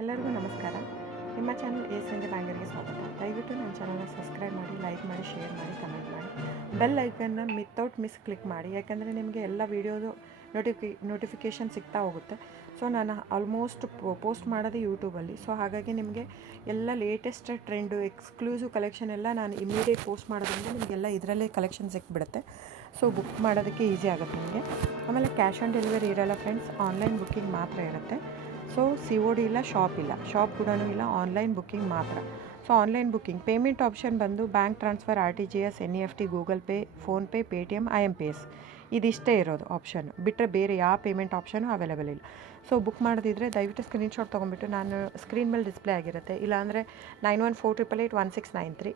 ಎಲ್ಲರಿಗೂ ನಮಸ್ಕಾರ. ನಿಮ್ಮ ಚಾನಲ್ ASNJ ಬ್ಯಾಂಗರ್ಗೆ ಸ್ವಾಗತ. ದಯವಿಟ್ಟು ನನ್ನ ಚಾನಲ್ನ ಸಬ್ಸ್ಕ್ರೈಬ್ ಮಾಡಿ, ಲೈಕ್ ಮಾಡಿ, ಶೇರ್ ಮಾಡಿ, ಕಮೆಂಟ್ ಮಾಡಿ. ಬೆಲ್ ಐಕನ್ನ ವಿತೌಟ್ ಮಿಸ್ ಕ್ಲಿಕ್ ಮಾಡಿ, ಯಾಕೆಂದರೆ ನಿಮಗೆ ಎಲ್ಲ ವೀಡಿಯೋದು ನೋಟಿಫಿಕೇಷನ್ ಸಿಗ್ತಾ ಹೋಗುತ್ತೆ. ಸೊ ನಾನು ಆಲ್ಮೋಸ್ಟ್ ಪೋಸ್ಟ್ ಮಾಡೋದು ಯೂಟ್ಯೂಬಲ್ಲಿ. ಸೊ ಹಾಗಾಗಿ ನಿಮಗೆ ಎಲ್ಲ ಲೇಟೆಸ್ಟ್ ಟ್ರೆಂಡು, ಎಕ್ಸ್ಕ್ಲೂಸಿವ್ ಕಲೆಕ್ಷನ್ ಎಲ್ಲ ನಾನು ಇಮಿಡಿಯೇಟ್ ಪೋಸ್ಟ್ ಮಾಡೋದ್ರಿಂದ ನಿಮಗೆಲ್ಲ ಇದರಲ್ಲೇ ಕಲೆಕ್ಷನ್ ಸಿಕ್ಬಿಡುತ್ತೆ. ಸೊ ಬುಕ್ ಮಾಡೋದಕ್ಕೆ ಈಸಿ ಆಗುತ್ತೆ ನಿಮಗೆ. ಆಮೇಲೆ ಕ್ಯಾಶ್ ಆನ್ ಡೆಲಿವರಿ ಇರೋಲ್ಲ ಫ್ರೆಂಡ್ಸ್, ಆನ್ಲೈನ್ ಬುಕ್ಕಿಂಗ್ ಮಾತ್ರ ಇರುತ್ತೆ. ಸೊ COD ಇಲ್ಲ, ಶಾಪ್ ಕೂಡ ಇಲ್ಲ, ಆನ್ಲೈನ್ ಬುಕ್ಕಿಂಗ್ ಮಾತ್ರ. So online booking payment option ಬಂದು bank transfer, RTGS, NEFT, Google Pay, PhonePe, Paytm, IMPS ಇದಿಷ್ಟೇ ಇರೋದು ಆಪ್ಷನ್. ಬಿಟ್ಟರೆ ಬೇರೆ ಯಾವ ಪೇಮೆಂಟ್ ಆಪ್ಷನು ಅವೈಲೇಬಲ್ ಇಲ್ಲ. ಸೊ ಬುಕ್ ಮಾಡೋದಿದ್ರೆ ದಯವಿಟ್ಟು ಸ್ಕ್ರೀನ್ಶಾಟ್ ತೊಗೊಂಬಿಟ್ಟು ನಾನು ಸ್ಕ್ರೀನ್ ಮೇಲೆ ಡಿಸ್ಪ್ಲೇ ಆಗಿರುತ್ತೆ, ಇಲ್ಲಾಂದರೆ 9148881693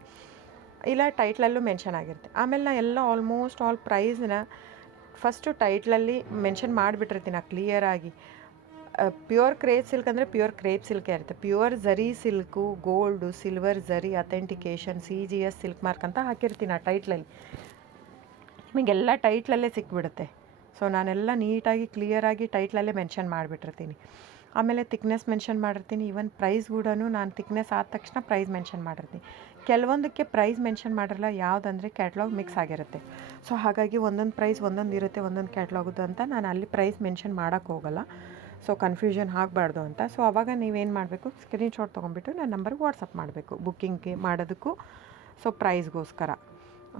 ಇಲ್ಲ ಟೈಟ್ಲಲ್ಲೂ ಮೆನ್ಷನ್ ಆಗಿರುತ್ತೆ. ಆಮೇಲೆ ನಾನು ಎಲ್ಲ ಆಲ್ಮೋಸ್ಟ್ ಆಲ್ ಪ್ರೈಸ್ನ ಫಸ್ಟು ಟೈಟ್ಲಲ್ಲಿ ಮೆನ್ಷನ್ ಮಾಡಿಬಿಟ್ಟಿರ್ತೀನಿ ಕ್ಲಿಯರಾಗಿ. ಪ್ಯೂರ್ ಕ್ರೇಪ್ ಸಿಲ್ಕ್ ಅಂದರೆ ಪ್ಯೂರ್ ಕ್ರೇಪ್ ಸಿಲ್ಕೇ ಇರುತ್ತೆ. ಪ್ಯೂರ್ ಝರಿ ಸಿಲ್ಕು, ಗೋಲ್ಡು, ಸಿಲ್ವರ್ ಝರಿ, ಅಥೆಂಟಿಕೇಷನ್, CGS, ಸಿಲ್ಕ್ಮಾರ್ಕ್ ಅಂತ ಹಾಕಿರ್ತೀನಿ ಆ ಟೈಟ್ಲಲ್ಲಿ. ನಿಮಗೆಲ್ಲ ಟೈಟ್ಲಲ್ಲೇ ಸಿಕ್ಬಿಡುತ್ತೆ. ಸೊ ನಾನೆಲ್ಲ ನೀಟಾಗಿ ಕ್ಲಿಯರಾಗಿ ಟೈಟ್ಲಲ್ಲೇ ಮೆನ್ಷನ್ ಮಾಡಿಬಿಟ್ಟಿರ್ತೀನಿ. ಆಮೇಲೆ ತಿಕ್ನೆಸ್ ಮೆನ್ಷನ್ ಮಾಡಿರ್ತೀನಿ. ಈವನ್ ಪ್ರೈಸ್ ಕೂಡ ನಾನು ತಿಕ್ನೆಸ್ ಆದ ತಕ್ಷಣ ಪ್ರೈಸ್ ಮೆನ್ಷನ್ ಮಾಡಿರ್ತೀನಿ. ಕೆಲವೊಂದಕ್ಕೆ ಪ್ರೈಸ್ ಮೆನ್ಷನ್ ಮಾಡಿರಲ್ಲ, ಯಾವುದಂದರೆ ಕ್ಯಾಟ್ಲಾಗ್ ಮಿಕ್ಸ್ ಆಗಿರುತ್ತೆ. ಸೊ ಹಾಗಾಗಿ ಒಂದೊಂದು ಪ್ರೈಸ್ ಒಂದೊಂದು ಇರುತ್ತೆ, ಒಂದೊಂದು ಕ್ಯಾಟ್ಲಾಗದು ಅಂತ ನಾನು ಅಲ್ಲಿ ಪ್ರೈಸ್ ಮೆನ್ಷನ್ ಮಾಡೋಕ್ಕೆ ಹೋಗಲ್ಲ. ಸೊ ಕನ್ಫ್ಯೂಷನ್ ಆಗಬಾರ್ದು ಅಂತ. ಸೊ ಆವಾಗ ನೀವೇನು ಮಾಡಬೇಕು, ಸ್ಕ್ರೀನ್ಶಾಟ್ ತೊಗೊಂಡ್ಬಿಟ್ಟು ನನ್ನ ನಂಬರ್ಗೆ ವಾಟ್ಸಪ್ ಮಾಡಬೇಕು ಬುಕ್ಕಿಂಗ್ಗೆ ಮಾಡೋದಕ್ಕೂ, ಸೊ ಪ್ರೈಸ್ಗೋಸ್ಕರ.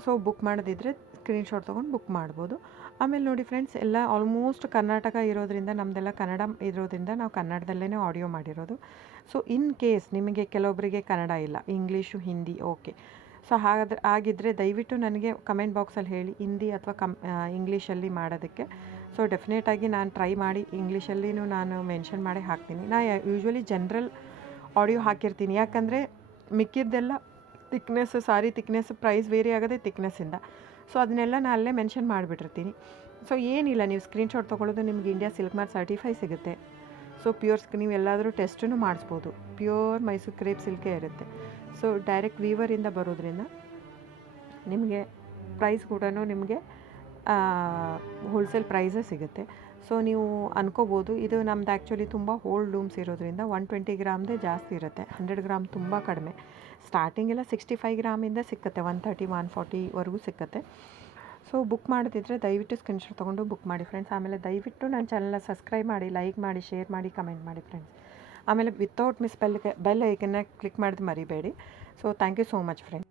ಸೊ ಬುಕ್ ಮಾಡೋದಿದ್ರೆ ಸ್ಕ್ರೀನ್ಶಾಟ್ ತೊಗೊಂಡು ಬುಕ್ ಮಾಡ್ಬೋದು. ಆಮೇಲೆ ನೋಡಿ ಫ್ರೆಂಡ್ಸ್, ಎಲ್ಲ ಆಲ್ಮೋಸ್ಟ್ ಕರ್ನಾಟಕ ಇರೋದ್ರಿಂದ, ನಮ್ಮದೆಲ್ಲ ಕನ್ನಡ ಇರೋದ್ರಿಂದ ನಾವು ಕನ್ನಡದಲ್ಲೇ ಆಡಿಯೋ ಮಾಡಿರೋದು. ಸೊ ಇನ್ ಕೇಸ್ ನಿಮಗೆ ಕೆಲವೊಬ್ಬರಿಗೆ ಕನ್ನಡ ಇಲ್ಲ, ಇಂಗ್ಲೀಷು, ಹಿಂದಿ, ಓಕೆ. ಸೊ ಆಗಿದ್ದರೆ ದಯವಿಟ್ಟು ನನಗೆ ಕಮೆಂಟ್ ಬಾಕ್ಸಲ್ಲಿ ಹೇಳಿ, ಹಿಂದಿ ಅಥವಾ ಇಂಗ್ಲೀಷಲ್ಲಿ ಮಾಡೋದಕ್ಕೆ. ಸೊ ಡೆಫಿನೆಟಾಗಿ ನಾನು ಟ್ರೈ ಮಾಡಿ ಇಂಗ್ಲೀಷಲ್ಲಿನೂ ನಾನು ಮೆನ್ಷನ್ ಮಾಡಿ ಹಾಕ್ತೀನಿ. ನಾನು ಯೂಶ್ವಲಿ ಜನರಲ್ ಆಡಿಯೋ ಹಾಕಿರ್ತೀನಿ, ಯಾಕಂದರೆ ಮಿಕ್ಕಿದ್ದೆಲ್ಲ ತಿಕ್ನೆಸ್ಸು, ಸಾರಿ ತಿಕ್ನೆಸ್ಸು ಪ್ರೈಸ್ ವೇರಿ ಆಗೋದೇ ತಿಕ್ನೆಸ್ಸಿಂದ. ಸೊ ಅದನ್ನೆಲ್ಲ ನಾನು ಅಲ್ಲೇ ಮೆನ್ಷನ್ ಮಾಡಿಬಿಟ್ಟಿರ್ತೀನಿ. ಸೊ ಏನಿಲ್ಲ, ನೀವು ಸ್ಕ್ರೀನ್ಶಾಟ್ ತೊಗೊಳ್ಳೋದು, ನಿಮ್ಗೆ ಇಂಡಿಯಾ ಸಿಲ್ಕ್ಮಾರ್ಕ್ ಸರ್ಟಿಫೈ ಸಿಗುತ್ತೆ. ಸೊ ನೀವು ಎಲ್ಲಾದರೂ ಟೆಸ್ಟೂ ಮಾಡಿಸ್ಬೋದು. ಪ್ಯೂರ್ ಮೈಸೂರು ಕ್ರೇಪ್ ಸಿಲ್ಕೇ ಇರುತ್ತೆ. ಸೊ ಡೈರೆಕ್ಟ್ ವೀವರಿಂದ ಬರೋದ್ರಿಂದ ನಿಮಗೆ ಪ್ರೈಸ್ ಕೂಡ ನಿಮಗೆ ಹೋಲ್ಸೇಲ್ ಪ್ರೈಸೇ ಸಿಗುತ್ತೆ. ಸೊ ನೀವು ಅನ್ಕೋಬೋದು, ಇದು ನಮ್ದು ಆ್ಯಕ್ಚುಲಿ ತುಂಬ ಹೋಲ್ಡ್ ಲೂಮ್ಸ್ ಇರೋದ್ರಿಂದ 120 ಗ್ರಾಮ್ದೇ ಜಾಸ್ತಿ ಇರುತ್ತೆ, 100 ಗ್ರಾಮ್ ತುಂಬ ಕಡಿಮೆ. ಸ್ಟಾರ್ಟಿಂಗೆಲ್ಲ 65 ಗ್ರಾಮಿಂದ ಸಿಕ್ಕತ್ತೆ, 130, 140ವರೆಗೂ ಸಿಕ್ಕತ್ತೆ. ಸೊ ಬುಕ್ ಮಾಡೋದಿದ್ರೆ ದಯವಿಟ್ಟು ಸ್ಕ್ರೀನ್ಶಾಟ್ ತೊಗೊಂಡು ಬುಕ್ ಮಾಡಿ ಫ್ರೆಂಡ್ಸ್. ಆಮೇಲೆ ದಯವಿಟ್ಟು ನನ್ನ ಚಾನಲ್ನ ಸಬ್ಸ್ಕ್ರೈಬ್ ಮಾಡಿ, ಲೈಕ್ ಮಾಡಿ, ಶೇರ್ ಮಾಡಿ, ಕಮೆಂಟ್ ಮಾಡಿ ಫ್ರೆಂಡ್ಸ್. ಆಮೇಲೆ ವಿತೌಟ್ ಮಿಸ್ ಬೆಲ್ ಐಕನ್ನ ಕ್ಲಿಕ್ ಮಾಡೋದು ಮರಿಬೇಡಿ. So thank you so much friends.